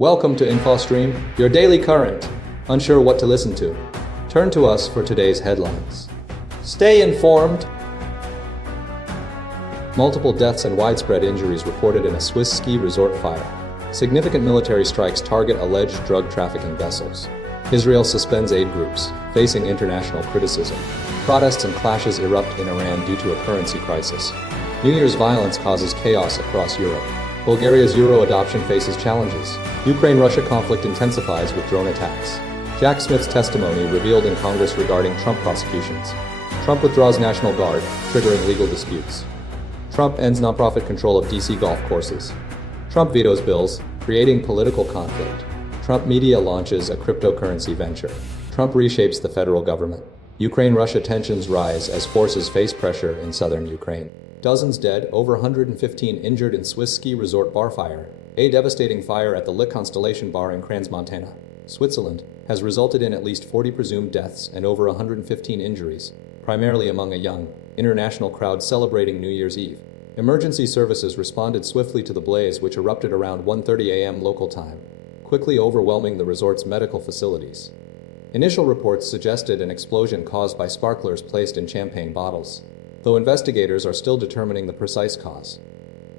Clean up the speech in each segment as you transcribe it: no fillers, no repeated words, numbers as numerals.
Welcome to InfoStream, your daily current. Unsure what to listen to? Turn to us for today's headlines. Stay informed. Multiple deaths and widespread injuries reported in a Swiss ski resort fire. Significant military strikes target alleged drug trafficking vessels. Israel suspends aid groups, facing international criticism. Protests and clashes erupt in Iran due to a currency crisis. New Year's violence causes chaos across Europe. Bulgaria's euro adoption faces challenges. Ukraine-Russia conflict intensifies with drone attacks. Jack Smith's testimony revealed in Congress regarding Trump prosecutions. Trump withdraws National Guard, triggering legal disputes. Trump ends nonprofit control of DC golf courses. Trump vetoes bills, creating political conflict. Trump media launches a cryptocurrency venture. Trump reshapes the federal government. Ukraine-Russia tensions rise as forces face pressure in southern Ukraine. Dozens dead, over 115 injured in Swiss ski resort bar fire. A devastating fire at the Le Constellation bar in Crans-Montana, Switzerland, has resulted in at least 40 presumed deaths and over 115 injuries, primarily among a young, international crowd celebrating New Year's Eve. Emergency services responded swiftly to the blaze, which erupted around 1:30 a.m. local time, quickly overwhelming the resort's medical facilities. Initial reports suggested an explosion caused by sparklers placed in champagne bottles, though investigators are still determining the precise cause.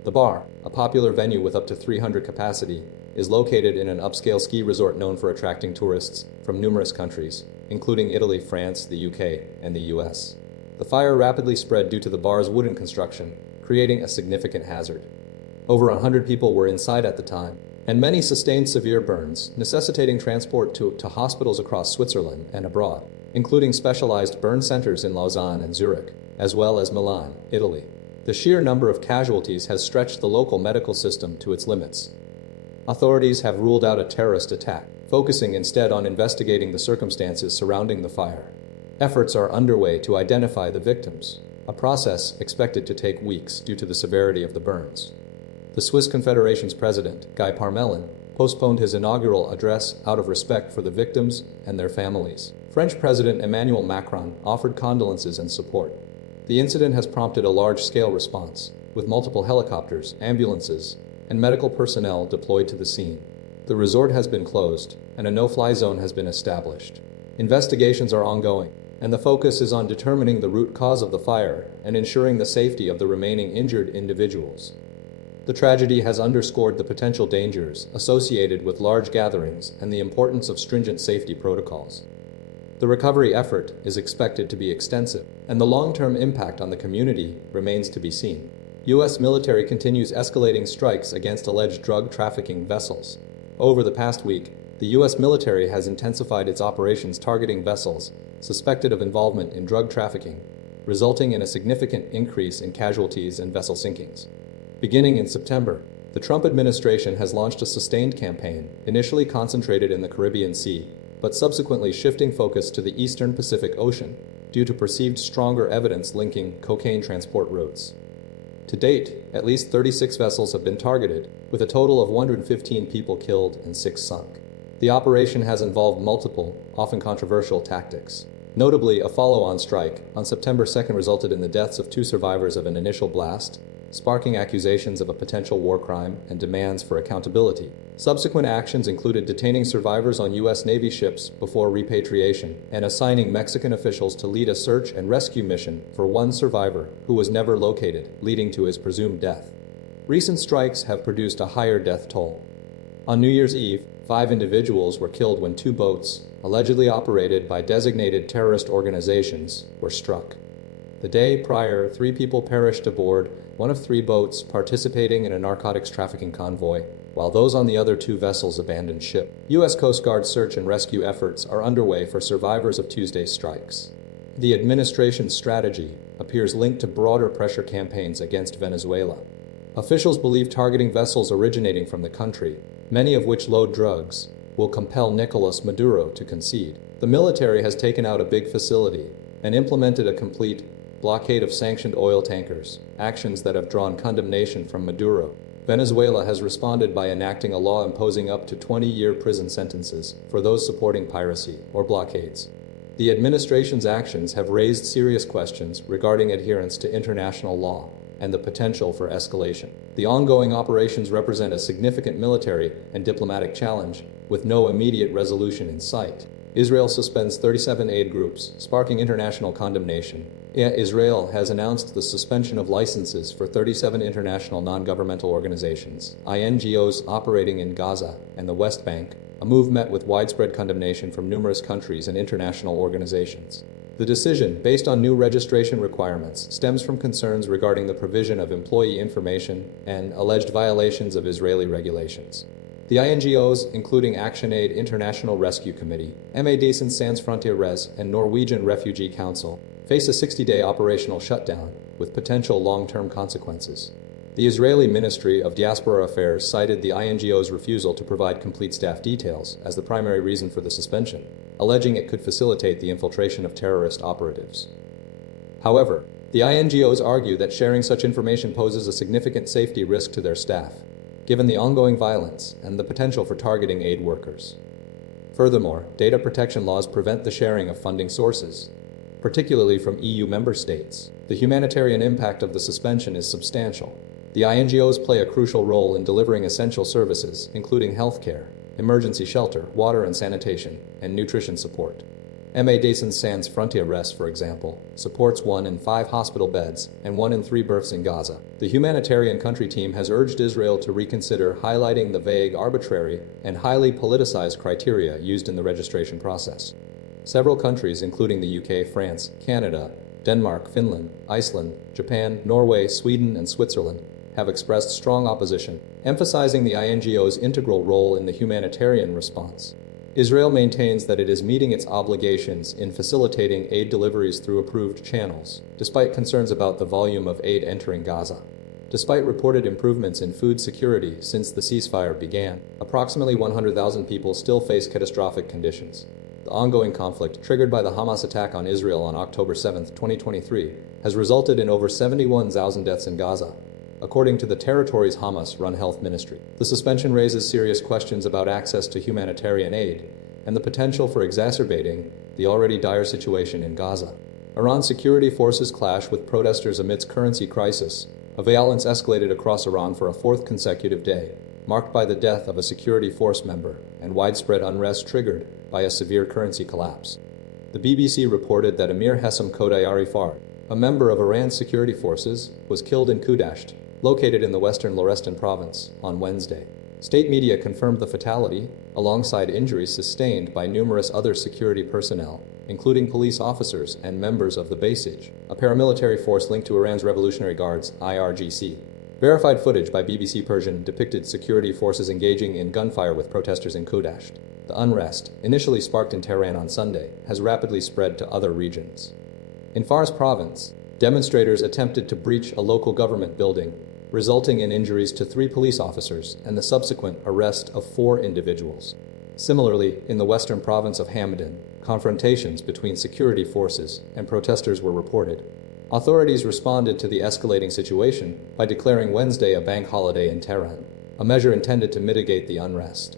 The bar, a popular venue with up to 300 capacity, is located in an upscale ski resort known for attracting tourists from numerous countries, including Italy, France, the UK, and the US. The fire rapidly spread due to the bar's wooden construction, creating a significant hazard. Over 100 people were inside at the time, and many sustained severe burns, necessitating transport to hospitals across Switzerland and abroad, including specialized burn centers in Lausanne and Zurich, as well as Milan, Italy. The sheer number of casualties has stretched the local medical system to its limits. Authorities have ruled out a terrorist attack, focusing instead on investigating the circumstances surrounding the fire. Efforts are underway to identify the victims, a process expected to take weeks due to the severity of the burns. The Swiss Confederation's president, Guy Parmelin, postponed his inaugural address out of respect for the victims and their families. French President Emmanuel Macron offered condolences and support. The incident has prompted a large-scale response, with multiple helicopters, ambulances, and medical personnel deployed to the scene. The resort has been closed, and a no-fly zone has been established. Investigations are ongoing, and the focus is on determining the root cause of the fire and ensuring the safety of the remaining injured individuals. The tragedy has underscored the potential dangers associated with large gatherings and the importance of stringent safety protocols. The recovery effort is expected to be extensive, and the long-term impact on the community remains to be seen. U.S. military continues escalating strikes against alleged drug trafficking vessels. Over the past week, the U.S. military has intensified its operations targeting vessels suspected of involvement in drug trafficking, resulting in a significant increase in casualties and vessel sinkings. Beginning in September, the Trump administration has launched a sustained campaign, initially concentrated in the Caribbean Sea, but subsequently shifting focus to the eastern Pacific Ocean due to perceived stronger evidence linking cocaine transport routes. To date, at least 36 vessels have been targeted, with a total of 115 people killed and 6 sunk. The operation has involved multiple, often controversial tactics. Notably, a follow-on strike on September 2nd resulted in the deaths of 2 survivors of an initial blast, sparking accusations of a potential war crime and demands for accountability. Subsequent actions included detaining survivors on U.S. Navy ships before repatriation and assigning Mexican officials to lead a search and rescue mission for one survivor who was never located, leading to his presumed death. Recent strikes have produced a higher death toll. On New Year's Eve, 5 individuals were killed when 2 boats, allegedly operated by designated terrorist organizations, were struck. The day prior, 3 people perished aboard one of 3 boats participating in a narcotics trafficking convoy, while those on the other 2 vessels abandoned ship. U.S. Coast Guard search and rescue efforts are underway for survivors of Tuesday's strikes. The administration's strategy appears linked to broader pressure campaigns against Venezuela. Officials believe targeting vessels originating from the country, many of which load drugs, will compel Nicolas Maduro to concede. The military has taken out a big facility and implemented a complete blockade of sanctioned oil tankers, actions that have drawn condemnation from Maduro. Venezuela has responded by enacting a law imposing up to 20-year prison sentences for those supporting piracy or blockades. The administration's actions have raised serious questions regarding adherence to international law. and the potential for escalation. The ongoing operations represent a significant military and diplomatic challenge, with no immediate resolution in sight. Israel suspends 37 aid groups, sparking international condemnation. Israel has announced the suspension of licenses for 37 international non-governmental organizations, INGOs operating in Gaza and the West Bank, a move met with widespread condemnation from numerous countries and international organizations. The decision, based on new registration requirements, stems from concerns regarding the provision of employee information and alleged violations of Israeli regulations. The INGOs, including ActionAid International Rescue Committee, Médecins Sans Frontières, and Norwegian Refugee Council, face a 60-day operational shutdown with potential long-term consequences. The Israeli Ministry of Diaspora Affairs cited the INGO's refusal to provide complete staff details as the primary reason for the suspension, alleging it could facilitate the infiltration of terrorist operatives. However, the INGOs argue that sharing such information poses a significant safety risk to their staff, given the ongoing violence and the potential for targeting aid workers. Furthermore, data protection laws prevent the sharing of funding sources, particularly from EU member states. The humanitarian impact of the suspension is substantial. The INGOs play a crucial role in delivering essential services, including healthcare, emergency shelter, water and sanitation, and nutrition support. Médecins Sans Frontières, for example, supports 1 in 5 hospital beds and 1 in 3 births in Gaza. The humanitarian country team has urged Israel to reconsider highlighting the vague, arbitrary, and highly politicized criteria used in the registration process. Several countries, including the UK, France, Canada, Denmark, Finland, Iceland, Japan, Norway, Sweden, and Switzerland, have expressed strong opposition, emphasizing the INGO's integral role in the humanitarian response. Israel maintains that it is meeting its obligations in facilitating aid deliveries through approved channels, despite concerns about the volume of aid entering Gaza. Despite reported improvements in food security since the ceasefire began, approximately 100,000 people still face catastrophic conditions. The ongoing conflict, triggered by the Hamas attack on Israel on October 7, 2023, has resulted in over 71,000 deaths in Gaza, according to the territory's Hamas-run health ministry. The suspension raises serious questions about access to humanitarian aid and the potential for exacerbating the already dire situation in Gaza. Iran's security forces clash with protesters amidst currency crisis. Violence escalated across Iran for a 4th consecutive day, marked by the death of a security force member and widespread unrest triggered by a severe currency collapse. The BBC reported that Amir Hessam Kodayari Fard, a member of Iran's security forces, was killed in Kudasht, located in the western Lorestan province, on Wednesday. State media confirmed the fatality, alongside injuries sustained by numerous other security personnel, including police officers and members of the Basij, a paramilitary force linked to Iran's Revolutionary Guards, IRGC. Verified footage by BBC Persian depicted security forces engaging in gunfire with protesters in Kudasht. The unrest, initially sparked in Tehran on Sunday, has rapidly spread to other regions. In Fars province, demonstrators attempted to breach a local government building, resulting in injuries to 3 police officers and the subsequent arrest of 4 individuals. Similarly, in the western province of Hamadan, confrontations between security forces and protesters were reported. Authorities responded to the escalating situation by declaring Wednesday a bank holiday in Tehran, a measure intended to mitigate the unrest.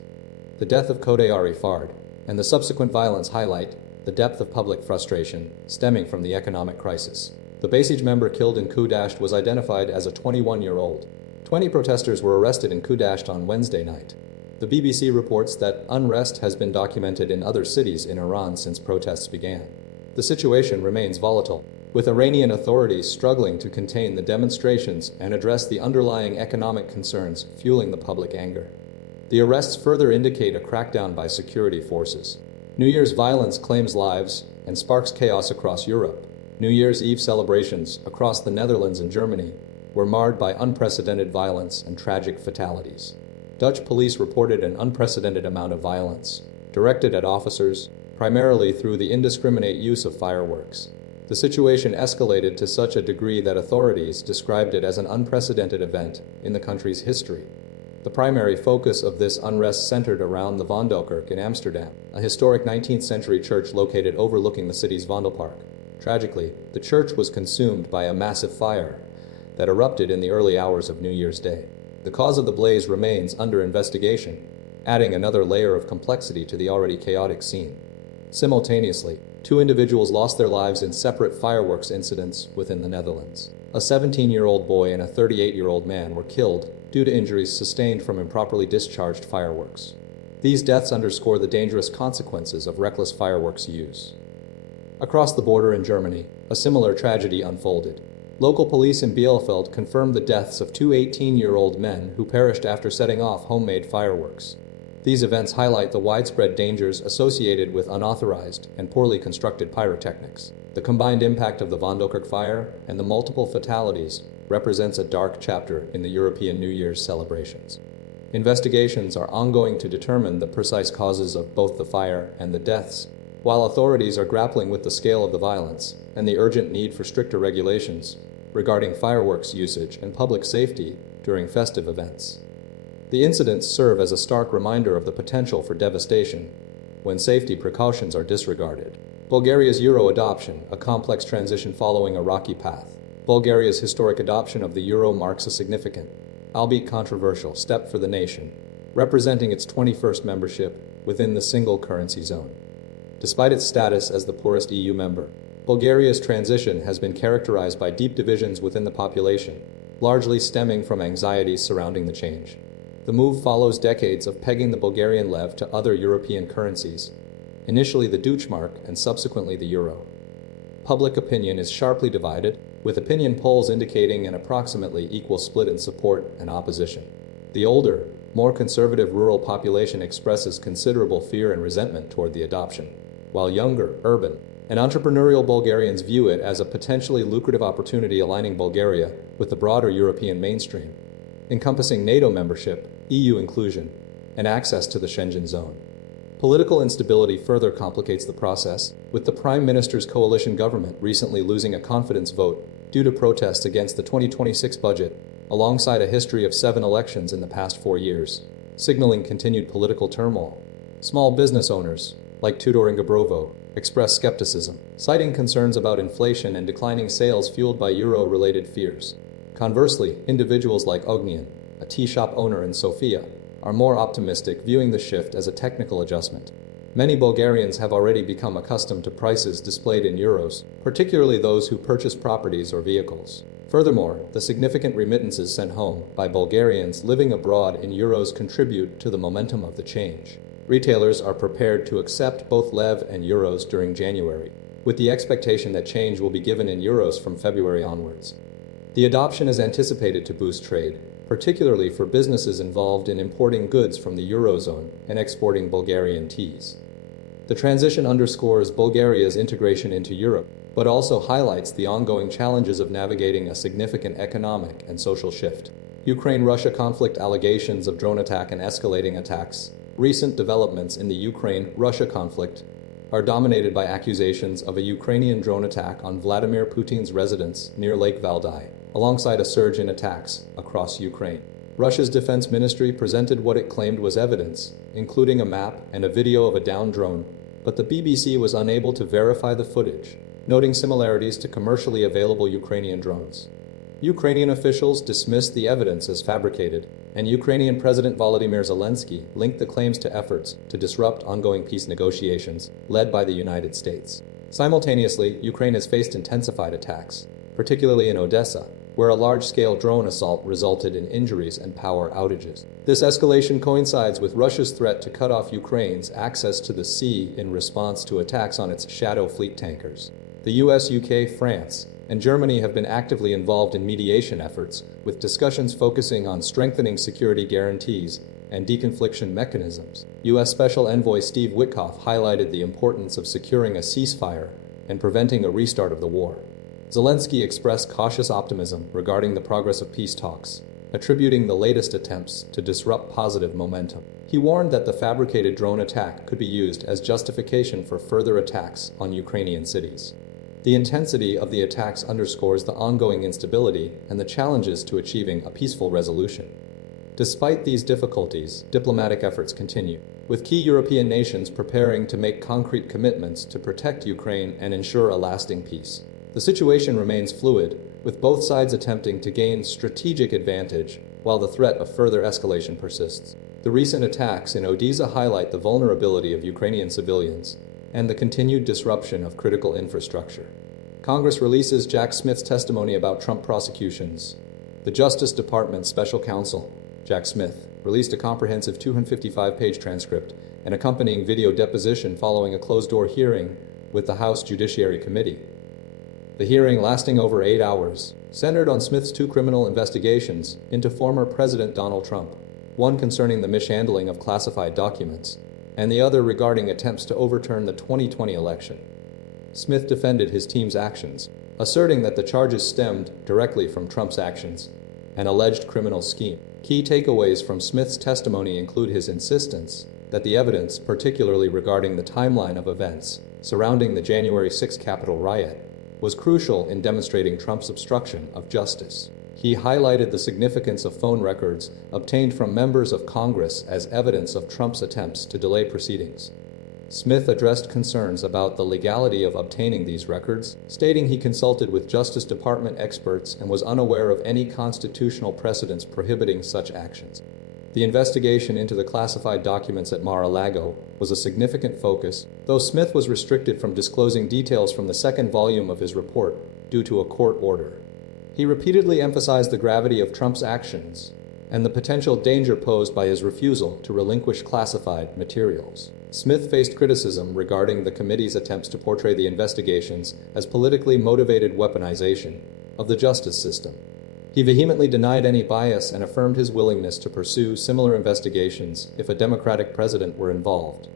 The death of Kodayari Fard and the subsequent violence highlight the depth of public frustration stemming from the economic crisis. The Basij member killed in Kudasht was identified as a 21-year-old. 20 protesters were arrested in Kudasht on Wednesday night. The BBC reports that unrest has been documented in other cities in Iran since protests began. The situation remains volatile, with Iranian authorities struggling to contain the demonstrations and address the underlying economic concerns fueling the public anger. The arrests further indicate a crackdown by security forces. New Year's violence claims lives and sparks chaos across Europe. New Year's Eve celebrations across the Netherlands and Germany were marred by unprecedented violence and tragic fatalities. Dutch police reported an unprecedented amount of violence, directed at officers, primarily through the indiscriminate use of fireworks. The situation escalated to such a degree that authorities described it as an unprecedented event in the country's history. The primary focus of this unrest centered around the Vondelkerk in Amsterdam, a historic 19th century church located overlooking the city's Vondelpark. Tragically, the church was consumed by a massive fire that erupted in the early hours of New Year's Day. The cause of the blaze remains under investigation, adding another layer of complexity to the already chaotic scene. Simultaneously, 2 individuals lost their lives in separate fireworks incidents within the Netherlands. A 17-year-old boy and a 38-year-old man were killed due to injuries sustained from improperly discharged fireworks. These deaths underscore the dangerous consequences of reckless fireworks use. Across the border in Germany, a similar tragedy unfolded. Local police in Bielefeld confirmed the deaths of two 18-year-old men who perished after setting off homemade fireworks. These events highlight the widespread dangers associated with unauthorized and poorly constructed pyrotechnics. The combined impact of the Vondelkirk fire and the multiple fatalities represents a dark chapter in the European New Year's celebrations. Investigations are ongoing to determine the precise causes of both the fire and the deaths, while authorities are grappling with the scale of the violence and the urgent need for stricter regulations regarding fireworks usage and public safety during festive events. The incidents serve as a stark reminder of the potential for devastation when safety precautions are disregarded. Bulgaria's Euro adoption, a complex transition following a rocky path. Bulgaria's historic adoption of the Euro marks a significant, albeit controversial, step for the nation, representing its 21st membership within the single currency zone. Despite its status as the poorest EU member, Bulgaria's transition has been characterized by deep divisions within the population, largely stemming from anxieties surrounding the change. The move follows decades of pegging the Bulgarian lev to other European currencies, initially the Deutschmark and subsequently the euro. Public opinion is sharply divided, with opinion polls indicating an approximately equal split in support and opposition. The older, more conservative rural population expresses considerable fear and resentment toward the adoption, while younger, urban, and entrepreneurial Bulgarians view it as a potentially lucrative opportunity aligning Bulgaria with the broader European mainstream, encompassing NATO membership, EU inclusion, and access to the Schengen zone. Political instability further complicates the process, with the Prime Minister's coalition government recently losing a confidence vote due to protests against the 2026 budget, alongside a history of 7 elections in the past 4 years, signaling continued political turmoil. Small business owners, like Tudor and Gabrovo, express skepticism, citing concerns about inflation and declining sales fueled by euro-related fears. Conversely, individuals like Ognian, a tea shop owner in Sofia, are more optimistic, viewing the shift as a technical adjustment. Many Bulgarians have already become accustomed to prices displayed in euros, particularly those who purchase properties or vehicles. Furthermore, the significant remittances sent home by Bulgarians living abroad in euros contribute to the momentum of the change. Retailers are prepared to accept both lev and euros during January, with the expectation that change will be given in euros from February onwards. The adoption is anticipated to boost trade, particularly for businesses involved in importing goods from the Eurozone and exporting Bulgarian teas. The transition underscores Bulgaria's integration into Europe, but also highlights the ongoing challenges of navigating a significant economic and social shift. Ukraine-Russia conflict allegations of drone attack and escalating attacks. Recent developments in the Ukraine-Russia conflict are dominated by accusations of a Ukrainian drone attack on Vladimir Putin's residence near Lake Valdai, alongside a surge in attacks across Ukraine. Russia's defense ministry presented what it claimed was evidence, including a map and a video of a downed drone, but the BBC was unable to verify the footage, noting similarities to commercially available Ukrainian drones. Ukrainian officials dismissed the evidence as fabricated, and Ukrainian President Volodymyr Zelensky linked the claims to efforts to disrupt ongoing peace negotiations led by the United States. Simultaneously, Ukraine has faced intensified attacks, particularly in Odessa, where a large-scale drone assault resulted in injuries and power outages. This escalation coincides with Russia's threat to cut off Ukraine's access to the sea in response to attacks on its Shadow fleet tankers. The US, UK, France, and Germany have been actively involved in mediation efforts, with discussions focusing on strengthening security guarantees and deconfliction mechanisms. US Special Envoy Steve Witkoff highlighted the importance of securing a ceasefire and preventing a restart of the war. Zelensky expressed cautious optimism regarding the progress of peace talks, attributing the latest attempts to disrupt positive momentum. He warned that the fabricated drone attack could be used as justification for further attacks on Ukrainian cities. The intensity of the attacks underscores the ongoing instability and the challenges to achieving a peaceful resolution. Despite these difficulties, diplomatic efforts continue, with key European nations preparing to make concrete commitments to protect Ukraine and ensure a lasting peace. The situation remains fluid, with both sides attempting to gain strategic advantage while the threat of further escalation persists. The recent attacks in Odessa highlight the vulnerability of Ukrainian civilians and the continued disruption of critical infrastructure. Congress releases Jack Smith's testimony about Trump prosecutions. The Justice Department Special Counsel, Jack Smith, released a comprehensive 255-page transcript and accompanying video deposition following a closed-door hearing with the House Judiciary Committee. The hearing, lasting over 8 hours, centered on Smith's two criminal investigations into former President Donald Trump, one concerning the mishandling of classified documents, and the other regarding attempts to overturn the 2020 election. Smith defended his team's actions, asserting that the charges stemmed directly from Trump's actions, an alleged criminal scheme. Key takeaways from Smith's testimony include his insistence that the evidence, particularly regarding the timeline of events surrounding the January 6 Capitol riot, was crucial in demonstrating Trump's obstruction of justice. He highlighted the significance of phone records obtained from members of Congress as evidence of Trump's attempts to delay proceedings. Smith addressed concerns about the legality of obtaining these records, stating he consulted with Justice Department experts and was unaware of any constitutional precedents prohibiting such actions. The investigation into the classified documents at Mar-a-Lago was a significant focus, though Smith was restricted from disclosing details from the second volume of his report due to a court order. He repeatedly emphasized the gravity of Trump's actions and the potential danger posed by his refusal to relinquish classified materials. Smith faced criticism regarding the committee's attempts to portray the investigations as politically motivated weaponization of the justice system. He vehemently denied any bias and affirmed his willingness to pursue similar investigations if a Democratic president were involved.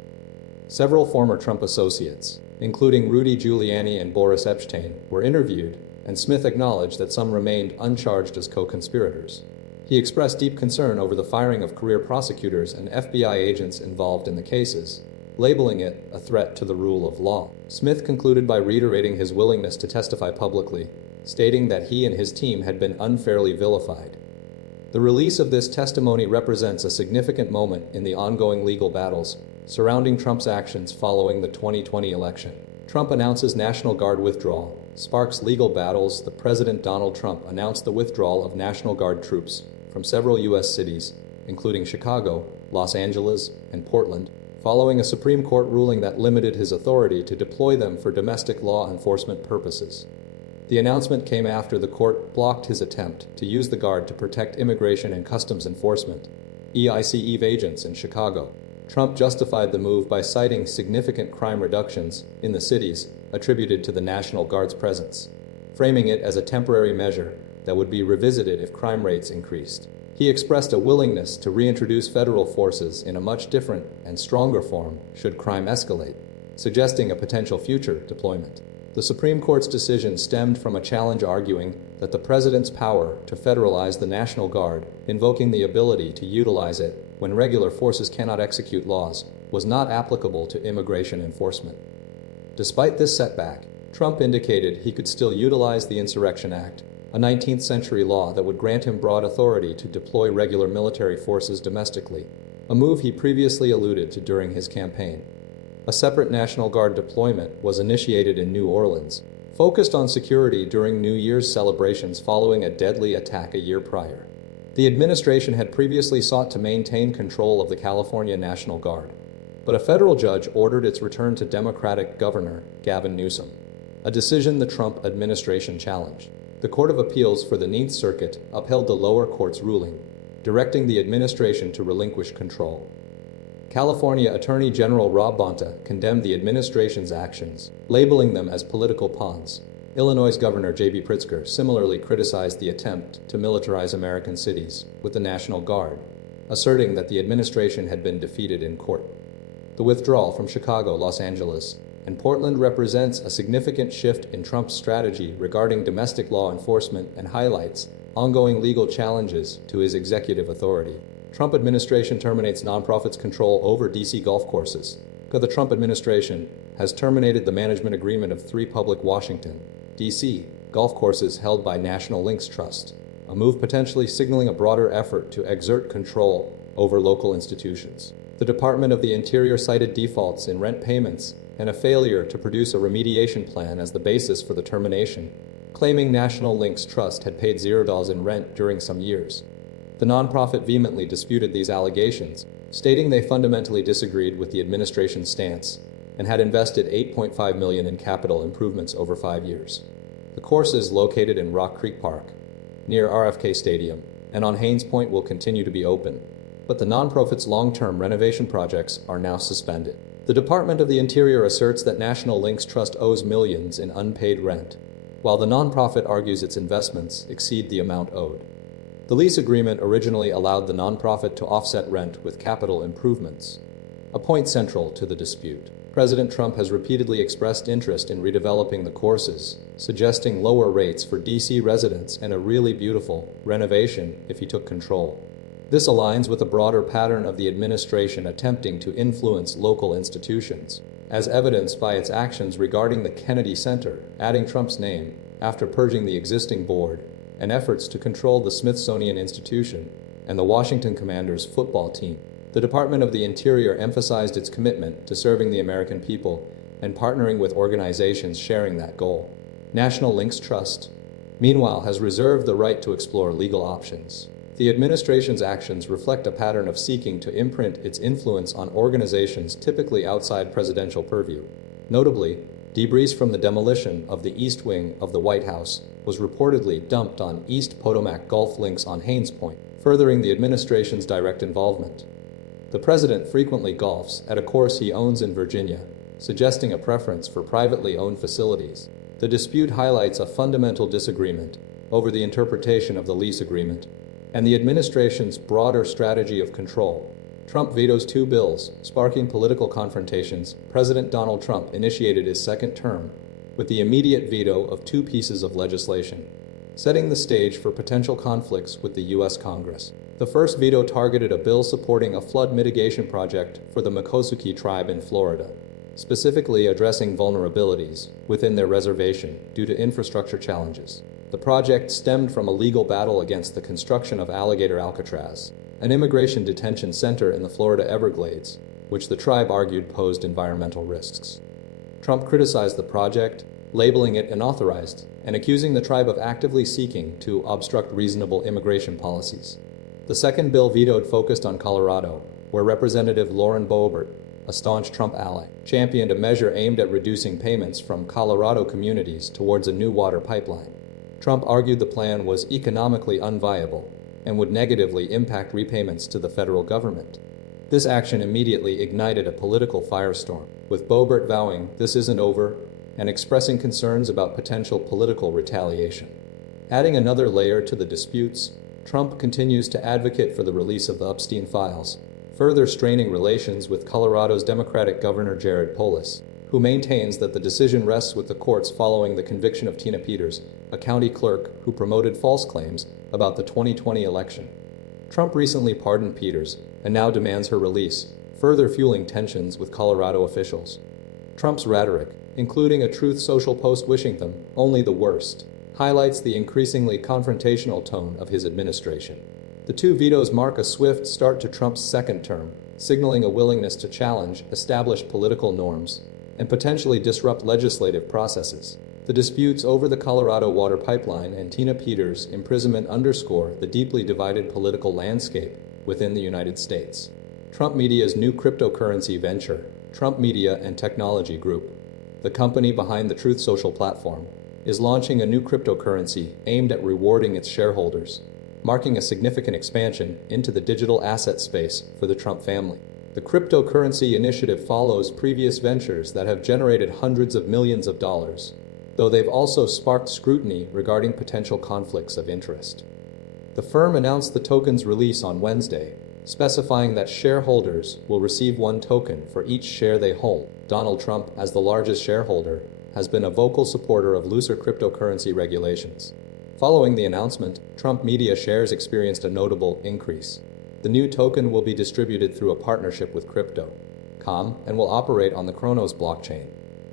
Several former Trump associates, including Rudy Giuliani and Boris Epstein, were interviewed, and Smith acknowledged that some remained uncharged as co-conspirators. He expressed deep concern over the firing of career prosecutors and FBI agents involved in the cases, labeling it a threat to the rule of law. Smith concluded by reiterating his willingness to testify publicly, stating that he and his team had been unfairly vilified. The release of this testimony represents a significant moment in the ongoing legal battles surrounding Trump's actions following the 2020 election. Trump announces National Guard withdrawal, sparks legal battles. The President Donald Trump announced the withdrawal of National Guard troops from several U.S. cities, including Chicago, Los Angeles, and Portland, following a Supreme Court ruling that limited his authority to deploy them for domestic law enforcement purposes. The announcement came after the court blocked his attempt to use the Guard to protect Immigration and Customs Enforcement, EICE agents in Chicago. Trump justified the move by citing significant crime reductions in the cities attributed to the National Guard's presence, framing it as a temporary measure that would be revisited if crime rates increased. He expressed a willingness to reintroduce federal forces in a much different and stronger form should crime escalate, suggesting a potential future deployment. The Supreme Court's decision stemmed from a challenge arguing that the president's power to federalize the National Guard, invoking the ability to utilize it when regular forces cannot execute laws, was not applicable to immigration enforcement. Despite this setback, Trump indicated he could still utilize the Insurrection Act, a 19th century law that would grant him broad authority to deploy regular military forces domestically, a move he previously alluded to during his campaign. A separate National Guard deployment was initiated in New Orleans, focused on security during New Year's celebrations following a deadly attack a year prior. The administration had previously sought to maintain control of the California National Guard, but a federal judge ordered its return to Democratic Governor Gavin Newsom, a decision the Trump administration challenged. The Court of Appeals for the 9th Circuit upheld the lower court's ruling, directing the administration to relinquish control. California Attorney General Rob Bonta condemned the administration's actions, labeling them as political pawns. Illinois Governor J.B. Pritzker similarly criticized the attempt to militarize American cities with the National Guard, asserting that the administration had been defeated in court. The withdrawal from Chicago, Los Angeles, and Portland represents a significant shift in Trump's strategy regarding domestic law enforcement and highlights ongoing legal challenges to his executive authority. Trump administration terminates nonprofits' control over D.C. golf courses. The Trump administration has terminated the management agreement of 3 public Washington, D.C. golf courses held by National Links Trust, a move potentially signaling a broader effort to exert control over local institutions. The Department of the Interior cited defaults in rent payments and a failure to produce a remediation plan as the basis for the termination, claiming National Links Trust had paid $0 in rent during some years. The nonprofit vehemently disputed these allegations, stating they fundamentally disagreed with the administration's stance and had invested $8.5 million in capital improvements over 5 years. The course is located in Rock Creek Park, near RFK Stadium, and on Haynes Point will continue to be open. But the nonprofit's long-term renovation projects are now suspended. The Department of the Interior asserts that National Links Trust owes millions in unpaid rent, while the nonprofit argues its investments exceed the amount owed. The lease agreement originally allowed the nonprofit to offset rent with capital improvements, a point central to the dispute. President Trump has repeatedly expressed interest in redeveloping the courses, suggesting lower rates for D.C. residents and a really beautiful renovation if he took control. This aligns with a broader pattern of the administration attempting to influence local institutions, as evidenced by its actions regarding the Kennedy Center, adding Trump's name after purging the existing board, and efforts to control the Smithsonian Institution and the Washington Commanders football team. The Department of the Interior emphasized its commitment to serving the American people and partnering with organizations sharing that goal. National Links Trust, meanwhile, has reserved the right to explore legal options. The administration's actions reflect a pattern of seeking to imprint its influence on organizations typically outside presidential purview. Notably, debris from the demolition of the east wing of the White House was reportedly dumped on East Potomac Golf Links on Haynes Point, furthering the administration's direct involvement. The president frequently golfs at a course he owns in Virginia, suggesting a preference for privately owned facilities. The dispute highlights a fundamental disagreement over the interpretation of the lease agreement and the administration's broader strategy of control. Trump vetoes 2 bills, sparking political confrontations. President Donald Trump initiated his second term with the immediate veto of 2 pieces of legislation, setting the stage for potential conflicts with the U.S. Congress. The first veto targeted a bill supporting a flood mitigation project for the Miccosukee tribe in Florida, specifically addressing vulnerabilities within their reservation due to infrastructure challenges. The project stemmed from a legal battle against the construction of Alligator Alcatraz, an immigration detention center in the Florida Everglades, which the tribe argued posed environmental risks. Trump criticized the project, labeling it unauthorized and accusing the tribe of actively seeking to obstruct reasonable immigration policies. The second bill vetoed focused on Colorado, where Representative Lauren Boebert, a staunch Trump ally, championed a measure aimed at reducing payments from Colorado communities towards a new water pipeline. Trump argued the plan was economically unviable and would negatively impact repayments to the federal government. This action immediately ignited a political firestorm, with Boebert vowing this isn't over and expressing concerns about potential political retaliation. Adding another layer to the disputes, Trump continues to advocate for the release of the Epstein files, further straining relations with Colorado's Democratic Governor Jared Polis, who maintains that the decision rests with the courts following the conviction of Tina Peters, a county clerk who promoted false claims about the 2020 election. Trump recently pardoned Peters and now demands her release, further fueling tensions with Colorado officials. Trump's rhetoric, including a Truth Social post wishing them only the worst, highlights the increasingly confrontational tone of his administration. The 2 vetoes mark a swift start to Trump's second term, signaling a willingness to challenge established political norms and potentially disrupt legislative processes. The disputes over the Colorado water pipeline and Tina Peters' imprisonment underscore the deeply divided political landscape within the United States. Trump Media's new cryptocurrency venture, Trump Media and Technology Group, the company behind the Truth Social platform, is launching a new cryptocurrency aimed at rewarding its shareholders, marking a significant expansion into the digital asset space for the Trump family. The cryptocurrency initiative follows previous ventures that have generated hundreds of millions of dollars, though they've also sparked scrutiny regarding potential conflicts of interest. The firm announced the token's release on Wednesday, specifying that shareholders will receive 1 token for each share they hold. Donald Trump, as the largest shareholder, has been a vocal supporter of looser cryptocurrency regulations. Following the announcement, Trump Media shares experienced a notable increase. The new token will be distributed through a partnership with Crypto.com and will operate on the Kronos blockchain.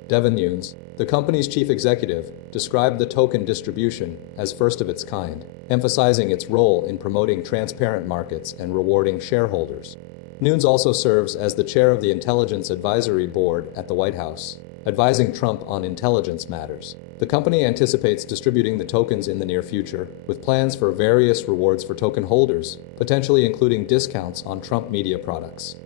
Devin Nunes, the company's chief executive, described the token distribution as first of its kind, emphasizing its role in promoting transparent markets and rewarding shareholders. Nunes also serves as the chair of the Intelligence Advisory Board at the White House, advising Trump on intelligence matters. The company anticipates distributing the tokens in the near future, with plans for various rewards for token holders, potentially including discounts on Trump Media products.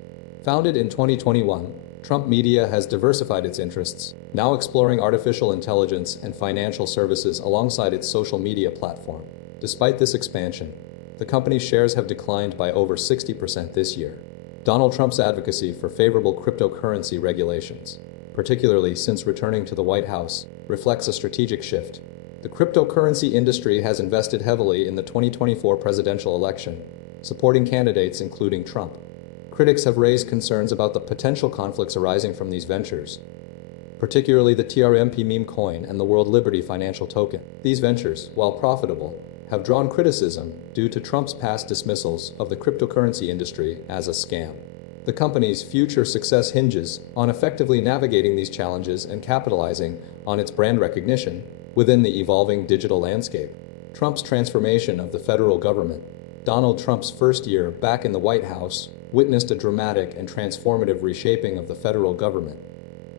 Founded in 2021, Trump media has diversified its interests, now exploring artificial intelligence and financial services alongside its social media platform. Despite this expansion, the company's shares have declined by over 60% this year. Donald Trump's advocacy for favorable cryptocurrency regulations, particularly since returning to the White House, reflects a strategic shift. The cryptocurrency industry has invested heavily in the 2024 presidential election, supporting candidates including Trump. Critics have raised concerns about the potential conflicts arising from these ventures, particularly the TRMP meme coin and the World Liberty financial token. These ventures, while profitable, have drawn criticism due to Trump's past dismissals of the cryptocurrency industry as a scam. The company's future success hinges on effectively navigating these challenges and capitalizing on its brand recognition within the evolving digital landscape. Trump's transformation of the federal government. Donald Trump's first year back in the White House witnessed a dramatic and transformative reshaping of the federal government,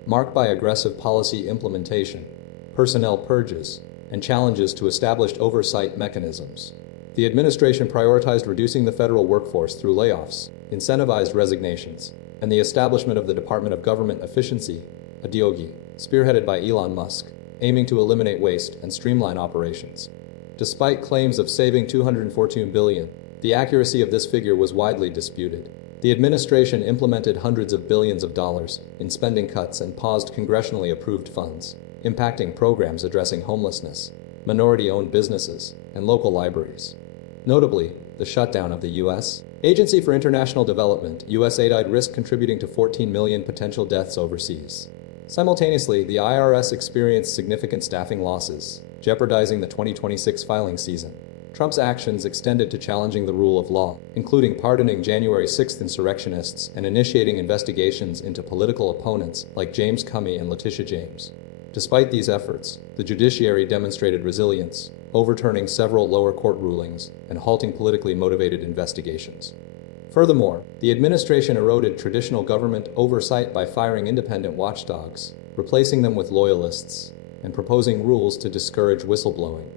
marked by aggressive policy implementation, personnel purges, and challenges to established oversight mechanisms. The administration prioritized reducing the federal workforce through layoffs, incentivized resignations, and the establishment of the Department of Government Efficiency, a DOGE, spearheaded by Elon Musk, aiming to eliminate waste and streamline operations. Despite claims of saving $214 billion, the accuracy of this figure was widely disputed. The administration implemented hundreds of billions of dollars in spending cuts and paused congressionally approved funds, impacting programs addressing homelessness, minority-owned businesses, and local libraries. Notably, the shutdown of the U.S. Agency for International Development, USAID, risked contributing to 14 million potential deaths overseas. Simultaneously, the IRS experienced significant staffing losses, jeopardizing the 2026 filing season. Trump's actions extended to challenging the rule of law, including pardoning January 6th insurrectionists and initiating investigations into political opponents like James Comey and Letitia James. Despite these efforts, the judiciary demonstrated resilience, overturning several lower court rulings and halting politically motivated investigations. Furthermore, the administration eroded traditional government oversight by firing independent watchdogs, replacing them with loyalists, and proposing rules to discourage whistleblowing.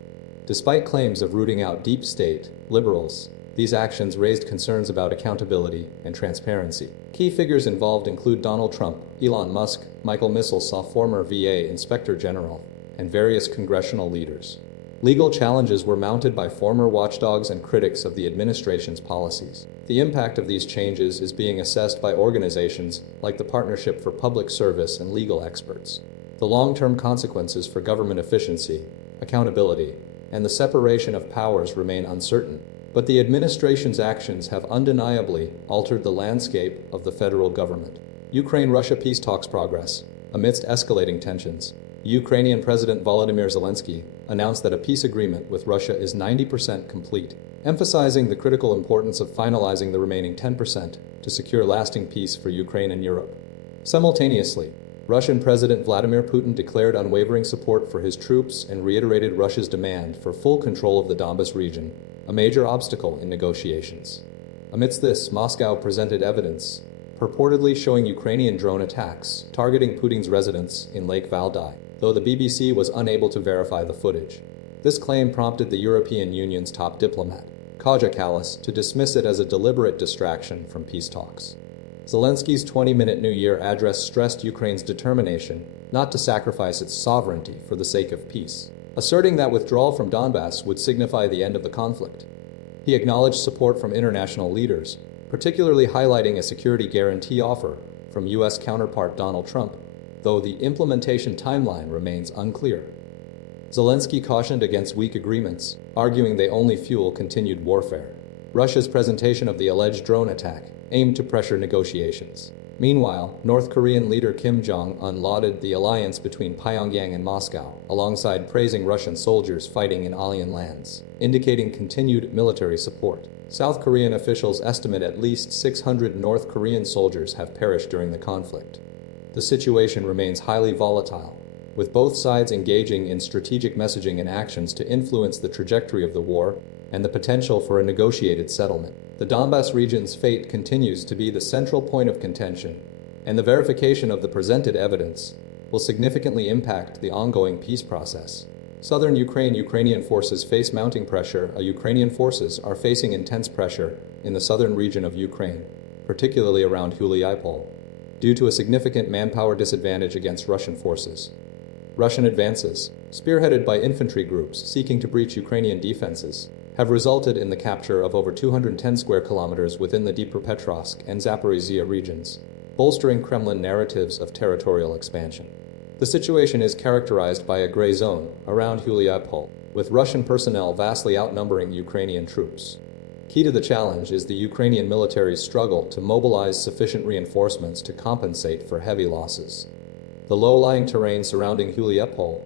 Despite claims of rooting out deep state liberals, these actions raised concerns about accountability and transparency. Key figures involved include Donald Trump, Elon Musk, Michael Misselsoff, former VA Inspector General, and various congressional leaders. Legal challenges were mounted by former watchdogs and critics of the administration's policies. The impact of these changes is being assessed by organizations like the Partnership for Public Service and legal experts. The long-term consequences for government efficiency, accountability, and the separation of powers remain uncertain, but the administration's actions have undeniably altered the landscape of the federal government. Ukraine-Russia peace talks progress. Amidst escalating tensions, Ukrainian President Volodymyr Zelensky announced that a peace agreement with Russia is 90% complete, emphasizing the critical importance of finalizing the remaining 10% to secure lasting peace for Ukraine and Europe. Simultaneously, Russian President Vladimir Putin declared unwavering support for his troops and reiterated Russia's demand for full control of the Donbas region, a major obstacle in negotiations. Amidst this, Moscow presented evidence, purportedly showing Ukrainian drone attacks targeting Putin's residence in Lake Valdai, though the BBC was unable to verify the footage. This claim prompted the European Union's top diplomat, Kaja Kallas, to dismiss it as a deliberate distraction from peace talks. Zelensky's 20-minute New Year address stressed Ukraine's determination not to sacrifice its sovereignty for the sake of peace, asserting that withdrawal from Donbass would signify the end of the conflict. He acknowledged support from international leaders, particularly highlighting a security guarantee offer from U.S. counterpart Donald Trump, though the implementation timeline remains unclear. Zelensky cautioned against weak agreements, arguing they only fuel continued warfare. Russia's presentation of the alleged drone attack aimed to pressure negotiations. Meanwhile, North Korean leader Kim Jong-un lauded the alliance between Pyongyang and Moscow, alongside praising Russian soldiers fighting in alien lands, indicating continued military support. South Korean officials estimate at least 600 North Korean soldiers have perished during the conflict. The situation remains highly volatile, with both sides engaging in strategic messaging and actions to influence the trajectory of the war and the potential for a negotiated settlement. The Donbas region's fate continues to be the central point of contention, and the verification of the presented evidence will significantly impact the ongoing peace process. Southern Ukrainian forces face mounting pressure. Ukrainian forces are facing intense pressure in the southern region of Ukraine, particularly around Huliaipol. due to a significant manpower disadvantage against Russian forces. Russian advances, spearheaded by infantry groups seeking to breach Ukrainian defenses, have resulted in the capture of over 210 square kilometers within the Dnipropetrovsk and Zaporizhia regions, bolstering Kremlin narratives of territorial expansion. The situation is characterized by a gray zone around Huliapol, with Russian personnel vastly outnumbering Ukrainian troops. Key to the challenge is the Ukrainian military's struggle to mobilize sufficient reinforcements to compensate for heavy losses. The low-lying terrain surrounding Huliapol,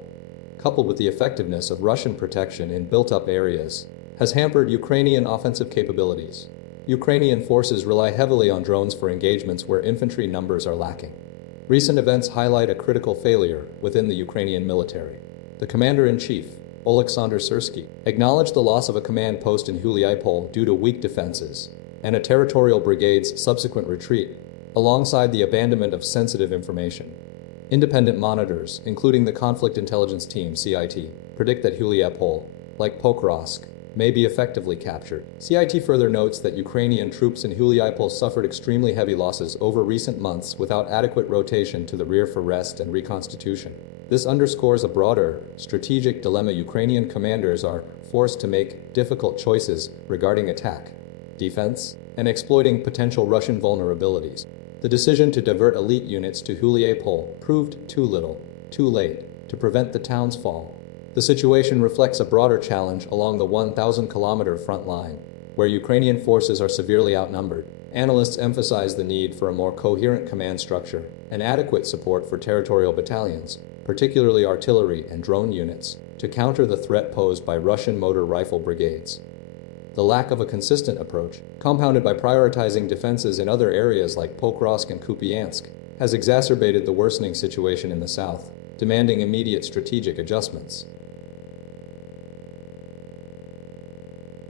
coupled with the effectiveness of Russian protection in built-up areas, has hampered Ukrainian offensive capabilities. Ukrainian forces rely heavily on drones for engagements where infantry numbers are lacking. Recent events highlight a critical failure within the Ukrainian military. The commander-in-chief, Oleksandr Syrsky, acknowledged the loss of a command post in Huliapol due to weak defenses, and a territorial brigade's subsequent retreat, alongside the abandonment of sensitive information. Independent monitors, including the Conflict Intelligence Team (CIT), predict that Huliapol, like Pokrovsk, may be effectively captured. CIT further notes that Ukrainian troops in Huliapol suffered extremely heavy losses over recent months without adequate rotation to the rear for rest and reconstitution. This underscores a broader, strategic dilemma. Ukrainian commanders are forced to make difficult choices regarding attack, defense, and exploiting potential Russian vulnerabilities. The decision to divert elite units to Huliapol proved too little, too late, to prevent the town's fall. The situation reflects a broader challenge along the 1,000-kilometer front line, where Ukrainian forces are severely outnumbered. Analysts emphasize the need for a more coherent command structure and adequate support for territorial battalions, particularly artillery and drone units, to counter the threat posed by Russian motor rifle brigades. The lack of a consistent approach, compounded by prioritizing defenses in other areas like Pokrovsk and Kupiansk, has exacerbated the worsening situation in the south, demanding immediate strategic adjustments.